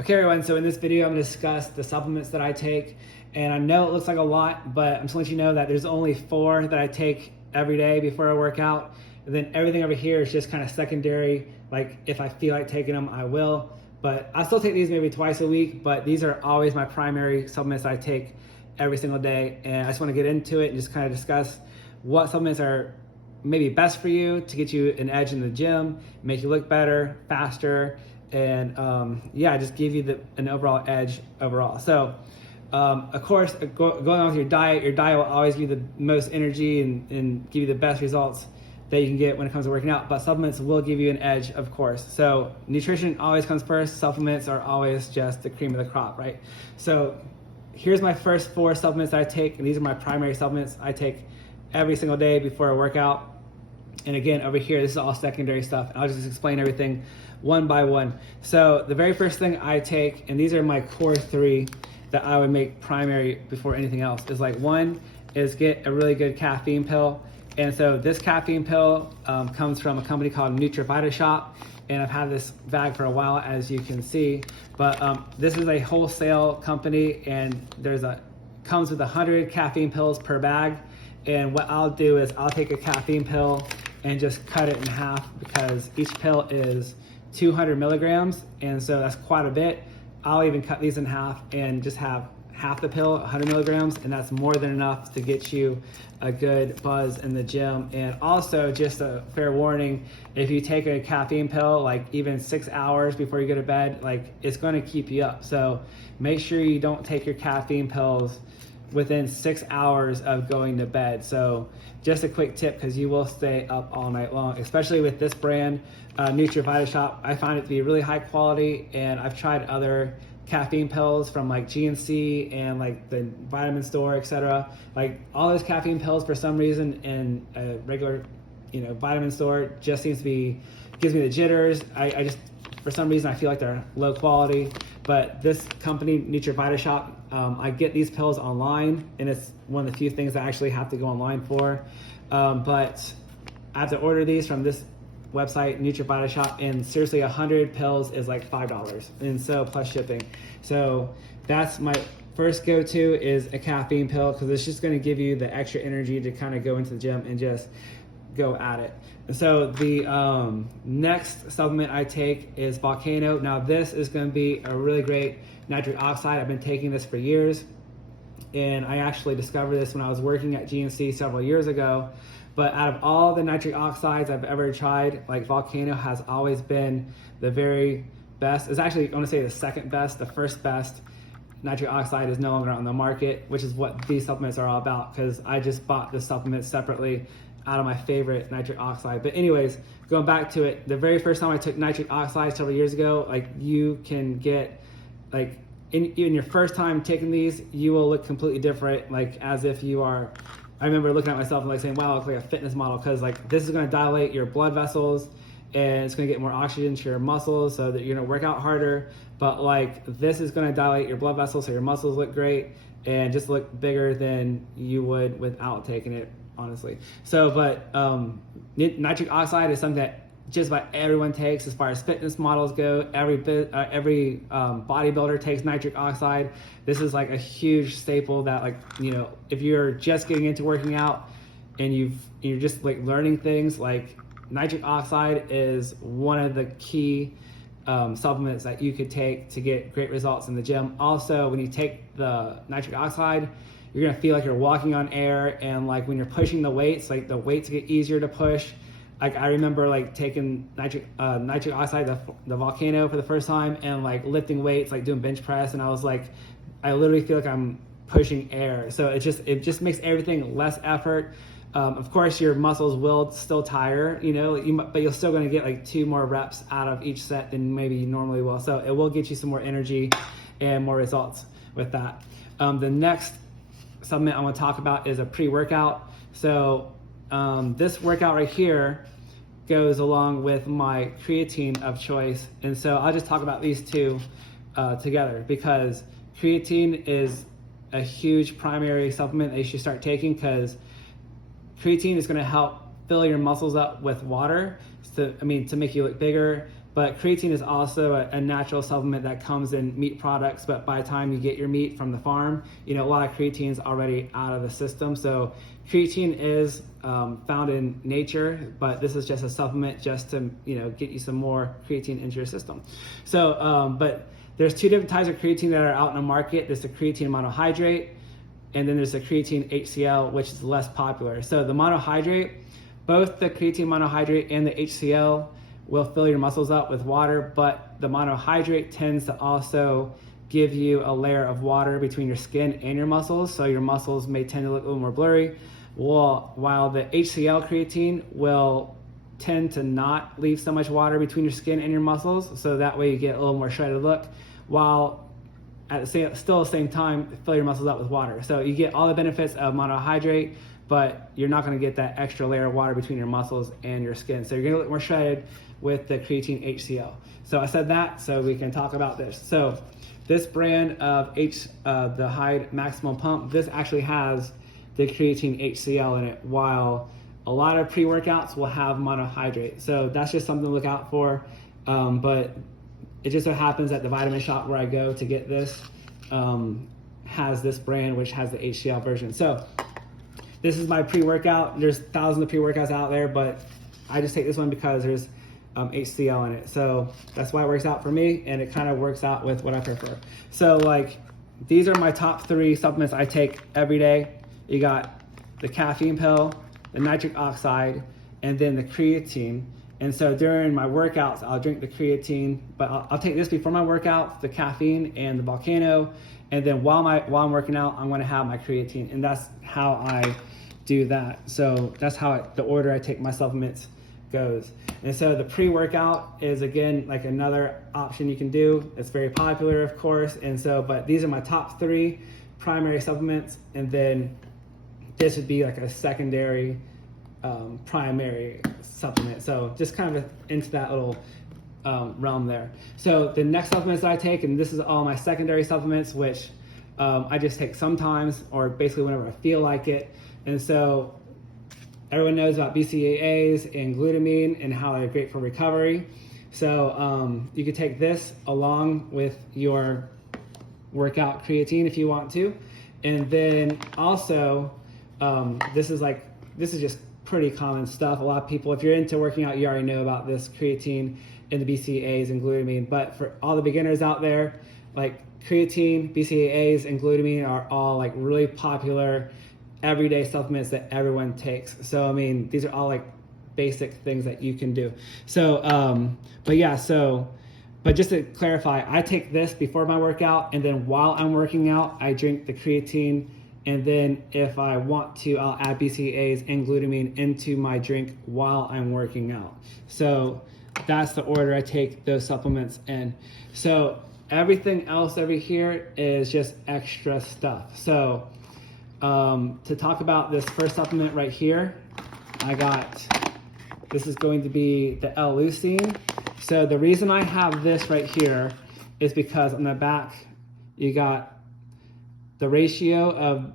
Okay everyone, so in this video I'm going to discuss the supplements that I take, and I know it looks like a lot, but I'm just letting you know that there's only 4 that I take every day before I work out, and then everything over here is just kind of secondary. Like if I feel like taking them, I will, but I still take these maybe twice a week, but these are always my primary supplements I take every single day. And I just want to get into it and just kind of discuss what supplements are maybe best for you to get you an edge in the gym, make you look better, faster, and yeah, just give you an overall edge overall. So of course, going on with your diet will always give you the most energy and give you the best results that you can get when it comes to working out, but supplements will give you an edge, of course. So nutrition always comes first, supplements are always just the cream of the crop, right? So here's my first 4 supplements that I take, and these are my primary supplements I take every single day before I work out. And again, over here, this is all secondary stuff. I'll just explain everything one by one. So the very first thing I take, and these are my core 3 that I would make primary before anything else, is like, 1 is get a really good caffeine pill. And so this caffeine pill comes from a company called NutriVitaShop, and I've had this bag for a while, as you can see. But this is a wholesale company, and comes with 100 caffeine pills per bag. And what I'll do is I'll take a caffeine pill and just cut it in half, because each pill is 200 milligrams, and so that's quite a bit. I'll even cut these in half and just have half the pill, 100 milligrams, and that's more than enough to get you a good buzz in the gym. And also, just a fair warning, if you take a caffeine pill like even 6 hours before you go to bed, like, it's going to keep you up. So make sure you don't take your caffeine pills within 6 hours of going to bed. So just a quick tip, because you will stay up all night long, especially with this brand, NutriVitaShop. I find it to be really high quality, and I've tried other caffeine pills from like GNC and like the vitamin store, etc. Like all those caffeine pills, for some reason, in a regular, vitamin store, just gives me the jitters. I just, for some reason, I feel like they're low quality. But this company, NutriVitaShop, I get these pills online, and it's one of the few things I actually have to go online for. But I have to order these from this website, NutriVitaShop, and seriously, 100 pills is like $5, and so plus shipping. So that's my first go-to, is a caffeine pill, because it's just going to give you the extra energy to kind of go into the gym and just go at it. And so the next supplement I take is Volcano. Now this is going to be a really great nitric oxide. I've been taking this for years, and I actually discovered this when I was working at GNC several years ago. But out of all the nitric oxides I've ever tried, like, Volcano has always been the very best. It's actually, I want to say, the second best. The first best nitric oxide is no longer on the market, which is what these supplements are all about, because I just bought the supplements separately out of my favorite nitric oxide. But anyways, going back to it, the very first time I took nitric oxide several years ago, like, you can get, like, in your first time taking these, you will look completely different, like as if you are, I remember looking at myself and like saying, wow, I look like a fitness model, because like this is going to dilate your blood vessels, and it's going to get more oxygen to your muscles so that you're going to work out harder. But like, this is going to dilate your blood vessels so your muscles look great and just look bigger than you would without taking it, honestly. So, but nitric oxide is something that just about everyone takes. As far as fitness models go, every bodybuilder takes nitric oxide. This is like a huge staple that, like, if you're just getting into working out and you're just like learning things, like, nitric oxide is one of the key supplements that you could take to get great results in the gym. Also, when you take the nitric oxide, you're gonna feel like you're walking on air, and like when you're pushing the weights, like the weights get easier to push. Like, I remember like taking nitric oxide, the Volcano, for the first time, and like lifting weights, like doing bench press, and I was like, I literally feel like I'm pushing air. So it just makes everything less effort. Of course, your muscles will still tire, but you're still going to get like 2 more reps out of each set than maybe you normally will. So it will get you some more energy and more results with that. The next supplement I want to talk about is a pre-workout. So this workout right here goes along with my creatine of choice, and so I'll just talk about these 2 together, because creatine is a huge primary supplement that you should start taking, because creatine is going to help fill your muscles up with water to make you look bigger, But creatine is also a natural supplement that comes in meat products, but by the time you get your meat from the farm, a lot of creatine is already out of the system. So creatine is found in nature, but this is just a supplement just to get you some more creatine into your system. So, but there's two different types of creatine that are out in the market. There's the creatine monohydrate, and then there's the creatine HCl, which is less popular. So the monohydrate, both the creatine monohydrate and the HCl will fill your muscles up with water, but the monohydrate tends to also give you a layer of water between your skin and your muscles, so your muscles may tend to look a little more blurry, while the HCl creatine will tend to not leave so much water between your skin and your muscles, so that way you get a little more shredded look, while at the same time fill your muscles up with water. So you get all the benefits of monohydrate, but you're not going to get that extra layer of water between your muscles and your skin. So you're going to look more shredded with the creatine HCl. So I said that so we can talk about this. So this brand of the Hyde Maximum Pump, this actually has the creatine HCl in it, while a lot of pre-workouts will have monohydrate. So that's just something to look out for. But it just so happens that the vitamin shop where I go to get this has this brand, which has the HCl version. So this is my pre-workout. There's thousands of pre-workouts out there, but I just take this one because there's HCl in it. So that's why it works out for me, and it kind of works out with what I prefer. So like, these are my top 3 supplements I take every day. You got the caffeine pill, the nitric oxide, and then the creatine. And so during my workouts, I'll drink the creatine, but I'll take this before my workouts, the caffeine and the Volcano. And then while I'm working out, I'm going to have my creatine, and that's how I do that. So that's how the order I take my supplements goes. And so the pre-workout is, again, like another option you can do. It's very popular, of course. And so, but these are my top 3 primary supplements, and then this would be like a secondary primary supplement. So just kind of into that little realm there. So the next supplements that I take, and this is all my secondary supplements, which I just take sometimes or basically whenever I feel like it. And so everyone knows about BCAAs and glutamine and how they're great for recovery. So you could take this along with your workout creatine if you want to. And then also, this is just pretty common stuff. A lot of people, if you're into working out, you already know about this creatine and the BCAAs and glutamine. But for all the beginners out there, like creatine, BCAAs, and glutamine are all like really popular everyday supplements that everyone takes. So I mean, these are all like basic things that you can do. So but just to clarify, I take this before my workout, and then while I'm working out, I drink the creatine, and then if I want to, I'll add BCAAs and glutamine into my drink while I'm working out. So that's the order I take those supplements in. So everything else over here is just extra stuff. So to talk about this first supplement right here, this is going to be the L-leucine. So the reason I have this right here is because on the back, you got the ratio of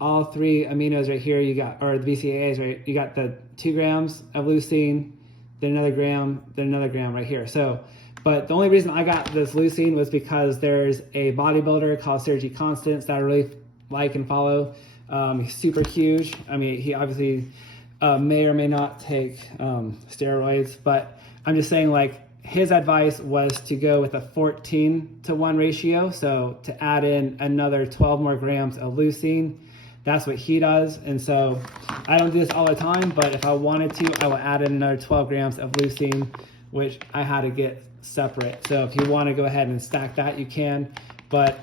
all 3 aminos right here, or the BCAAs, right? You got the 2 grams of leucine, then another gram right here. So, but the only reason I got this leucine was because there's a bodybuilder called Sergi Constance that I really like and follow. He's super huge. I mean, he obviously may or may not take steroids, but I'm just saying, like, his advice was to go with a 14-to-1 ratio. So to add in another 12 more grams of leucine, that's what he does. And so I don't do this all the time, but if I wanted to, I would add in another 12 grams of leucine, which I had to get separate. So if you want to go ahead and stack that, you can. But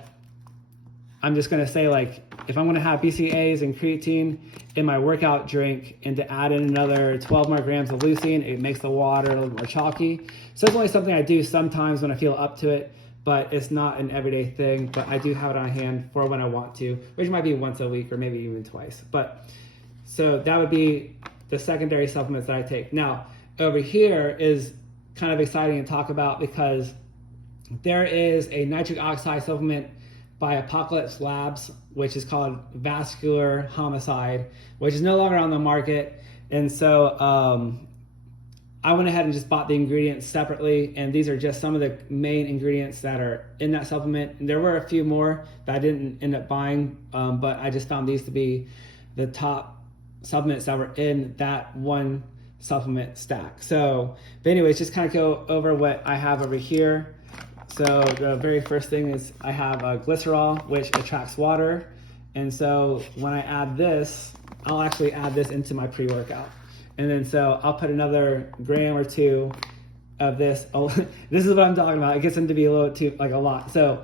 I'm just going to say, like, if I'm going to have BCAAs and creatine in my workout drink and to add in another 12 more grams of leucine, it makes the water a little more chalky. So it's only something I do sometimes when I feel up to it, but it's not an everyday thing. But I do have it on hand for when I want to, which might be once a week or maybe even twice. But so that would be the secondary supplements that I take. Now, over here is kind of exciting to talk about because there is a nitric oxide supplement by Apocalypse Labs, which is called Vascular Homicide, which is no longer on the market. And so I went ahead and just bought the ingredients separately, and these are just some of the main ingredients that are in that supplement. And there were a few more that I didn't end up buying, but I just found these to be the top supplements that were in that one supplement stack. So, but anyways, just kind of go over what I have over here. So the very first thing is I have a glycerol, which attracts water. And so when I add this, I'll actually add this into my pre-workout. And then so I'll put another gram or two of this. Oh, this is what I'm talking about. It gets them to be a little too, like a lot. So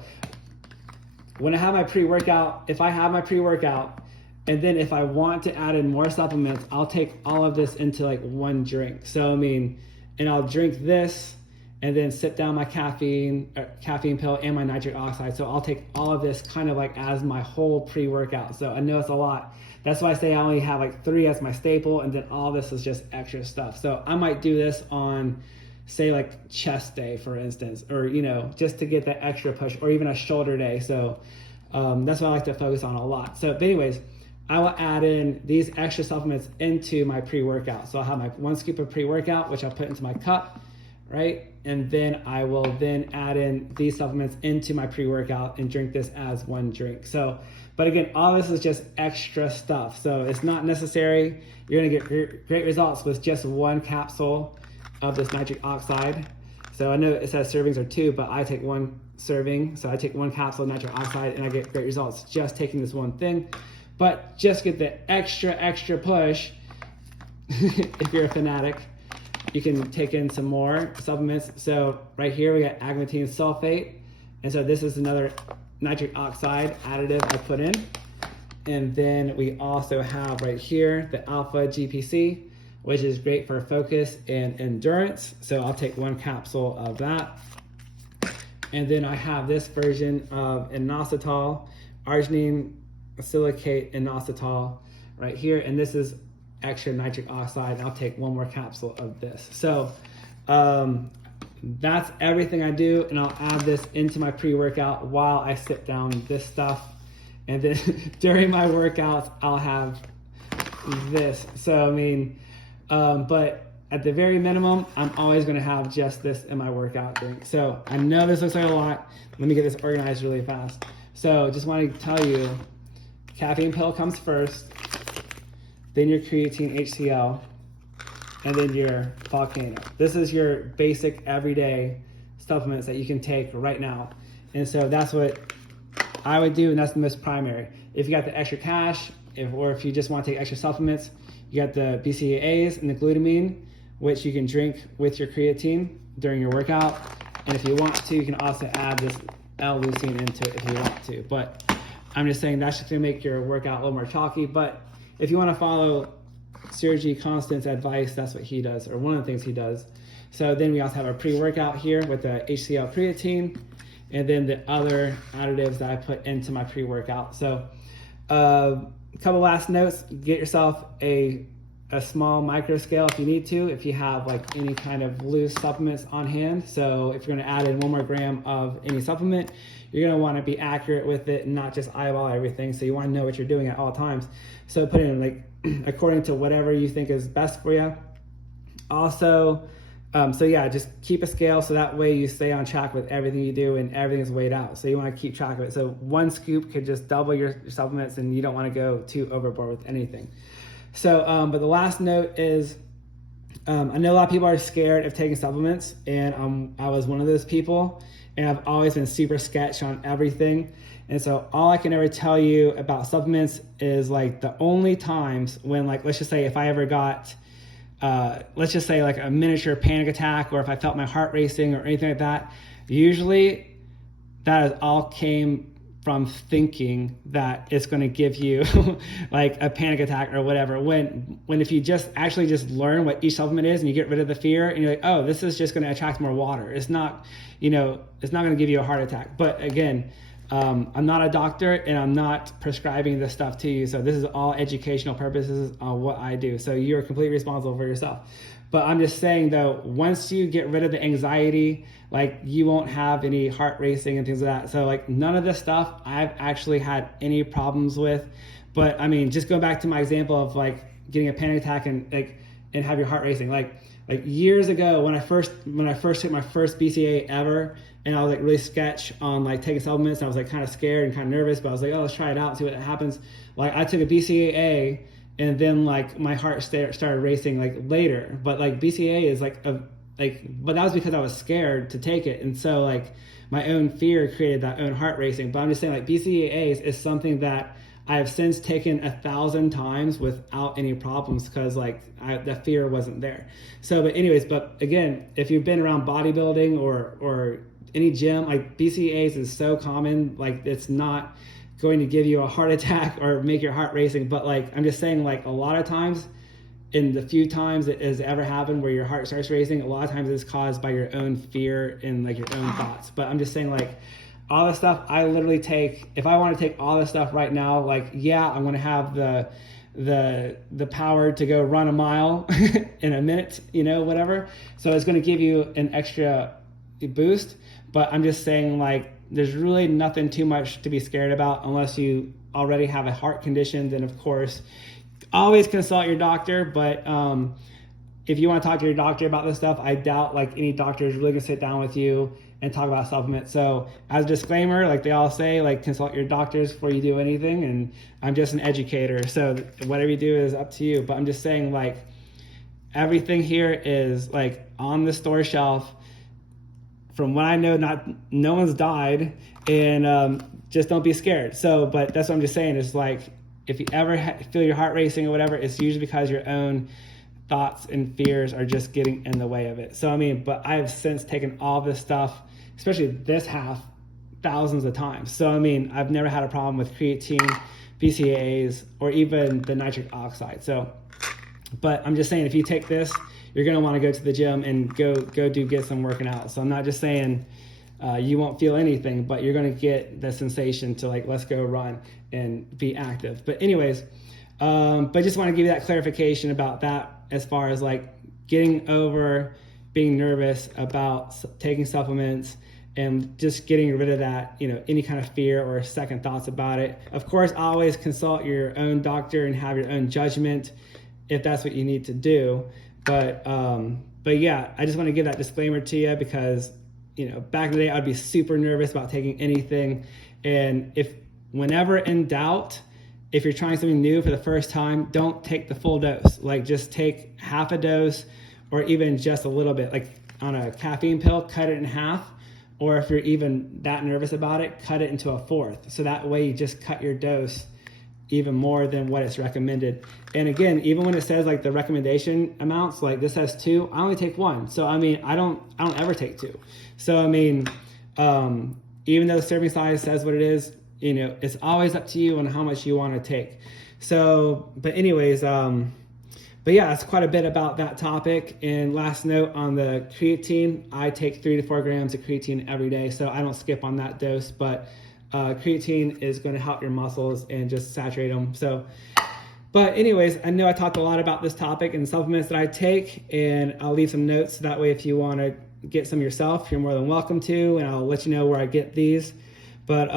when I have my pre-workout, if I have my pre-workout, and then if I want to add in more supplements, I'll take all of this into like one drink. So, I mean, and I'll drink this and then sip down my caffeine pill and my nitric oxide. So I'll take all of this kind of like as my whole pre-workout. So I know it's a lot. That's why I say I only have like 3 as my staple, and then all this is just extra stuff. So I might do this on, say, like chest day, for instance, or, you know, just to get that extra push, or even a shoulder day. So that's what I like to focus on a lot. So, but anyways, I will add in these extra supplements into my pre-workout. So I'll have my 1 scoop of pre-workout, which I'll put into my cup, right? And then I will then add in these supplements into my pre-workout and drink this as 1 drink. So, but again, all this is just extra stuff. So it's not necessary. You're gonna get great results with just 1 capsule of this nitric oxide. So I know it says servings are 2, but I take 1 serving. So I take 1 capsule of nitric oxide and I get great results just taking this one thing. But just get the extra push. If you're a fanatic, you can take in some more supplements. So right here we got agmatine sulfate, and so this is another nitric oxide additive I put in. And then we also have right here the alpha GPC, which is great for focus and endurance. So I'll take 1 capsule of that. And then I have this version of inositol, arginine silicate inositol right here, and this is extra nitric oxide. I'll take 1 more capsule of this. So that's everything I do, and I'll add this into my pre-workout while I sit down this stuff, and then during my workouts I'll have this. So I mean, but at the very minimum, I'm always going to have just this in my workout drink. So I know this looks like a lot. Let me get this organized really fast. So just want to tell you, caffeine pill comes first, then your creatine HCl, and then your volcano. This is your basic everyday supplements that you can take right now. And so that's what I would do, and that's the most primary. If you got the extra cash, or if you just want to take extra supplements, you got the BCAAs and the glutamine, which you can drink with your creatine during your workout. And if you want to, you can also add this L-leucine into it if you want to. But I'm just saying that's just gonna make your workout a little more chalky. But if you wanna follow Sergi Constant's advice, that's what he does, or one of the things he does. So then we also have our pre-workout here with the HCl creatine, and then the other additives that I put into my pre-workout. So a couple last notes: get yourself a small micro scale if you need to, if you have like any kind of loose supplements on hand. So if you're gonna add in 1 more gram of any supplement, you're gonna wanna be accurate with it and not just eyeball everything. So you wanna know what you're doing at all times. So put in like according to whatever you think is best for you. Also, so yeah, just keep a scale so that way you stay on track with everything you do and everything's weighed out. So you wanna keep track of it. So 1 scoop could just double your supplements, and you don't wanna go too overboard with anything. So, but the last note is, I know a lot of people are scared of taking supplements, and I was one of those people, and I've always been super sketch on everything. And so all I can ever tell you about supplements is like the only times when, like, let's just say if I ever got, let's just say like a miniature panic attack, or if I felt my heart racing or anything like that, usually that all came from thinking that it's going to give you like a panic attack or whatever, when if you just actually just learn what each supplement is and you get rid of the fear and you're like, oh, this is just going to attract more water. It's not, you know, it's not going to give you a heart attack. But again, I'm not a doctor and I'm not prescribing this stuff to you. So this is all educational purposes on what I do. So you're completely responsible for yourself. But I'm just saying though, once you get rid of the anxiety, like you won't have any heart racing and things like that. So like none of this stuff I've actually had any problems with. But I mean, just going back to my example of like getting a panic attack and have your heart racing, like like years ago when I first took my first BCA ever, and I was like really sketch on like taking supplements, and I was like kind of scared and kind of nervous, but I was like, oh, let's try it out, see what happens. Like I took a BCAA, and then like my heart started racing like later, but like BCAA is but that was because I was scared to take it, and so like my own fear created that own heart racing. But I'm just saying, like, BCAAs is something that I have since taken 1,000 times without any problems, because like the fear wasn't there. So, but anyways, but again, if you've been around bodybuilding or any gym, like BCAAs is so common, like it's not going to give you a heart attack or make your heart racing. But like, I'm just saying, like a lot of times, in the few times it has ever happened where your heart starts racing, a lot of times it's caused by your own fear and like your own thoughts. But I'm just saying, like, all the stuff I literally take, if I want to take all this stuff right now, like, yeah, I'm going to have the power to go run a mile in a minute, whatever. So it's going to give you an extra boost. But I'm just saying, like, there's really nothing too much to be scared about unless you already have a heart condition. Then of course, always consult your doctor. But if you want to talk to your doctor about this stuff, I doubt like any doctor is really gonna sit down with you and talk about supplements. So as a disclaimer, like they all say, like consult your doctors before you do anything. And I'm just an educator, so whatever you do is up to you. But I'm just saying, like, everything here is like on the store shelf. From what I know, no one's died, and just don't be scared. So, but that's what I'm just saying is, like, if you ever feel your heart racing or whatever, it's usually because your own thoughts and fears are just getting in the way of it. So, I mean, but I've since taken all this stuff, especially this half, thousands of times. So, I mean, I've never had a problem with creatine, BCAAs, or even the nitric oxide. So, but I'm just saying, if you take this, you're going to want to go to the gym and get some working out. So I'm not just saying you won't feel anything, but you're going to get the sensation to, like, let's go run and be active. But anyways, but just want to give you that clarification about that, as far as like getting over being nervous about taking supplements and just getting rid of that, any kind of fear or second thoughts about it. Of course, always consult your own doctor and have your own judgment if that's what you need to do. But yeah, I just want to give that disclaimer to you because, back in the day, I'd be super nervous about taking anything. And whenever in doubt, if you're trying something new for the first time, don't take the full dose. Like, just take half a dose, or even just a little bit. Like on a caffeine pill, cut it in half. Or if you're even that nervous about it, cut it into a fourth. So that way you just cut your dose even more than what is recommended. And again, even when it says like the recommendation amounts, like this has 2, I only take 1. So I mean, I don't ever take 2. So I mean, even though the serving size says what it is, it's always up to you on how much you want to take. So, but anyways, but yeah, that's quite a bit about that topic. And last note on the creatine, I take 3 to 4 grams of creatine every day, so I don't skip on that dose. But creatine is going to help your muscles and just saturate them. So, but anyways, I know I talked a lot about this topic and supplements that I take, and I'll leave some notes. That way, if you want to get some yourself, you're more than welcome to, and I'll let you know where I get these. But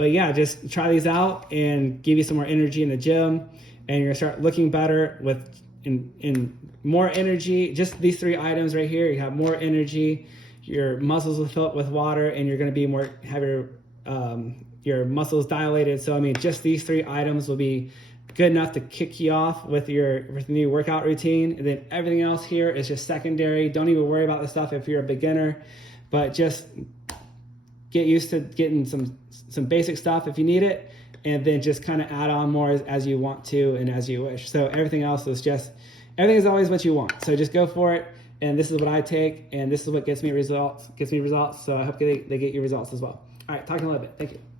yeah, just try these out and give you some more energy in the gym, and you're gonna start looking better with in more energy. Just these 3 items right here, you have more energy, your muscles will fill up with water, and you're gonna be have your muscles dilated. So I mean, just these 3 items will be good enough to kick you off with your new workout routine. And then everything else here is just secondary. Don't even worry about the stuff if you're a beginner, but just get used to getting some basic stuff if you need it, and then just kind of add on more as you want to and as you wish. So everything else is everything is always what you want. So just go for it. And this is what I take, and this is what gets me results. So I hope they get you results as well. All right, talk to you in a little bit. Thank you.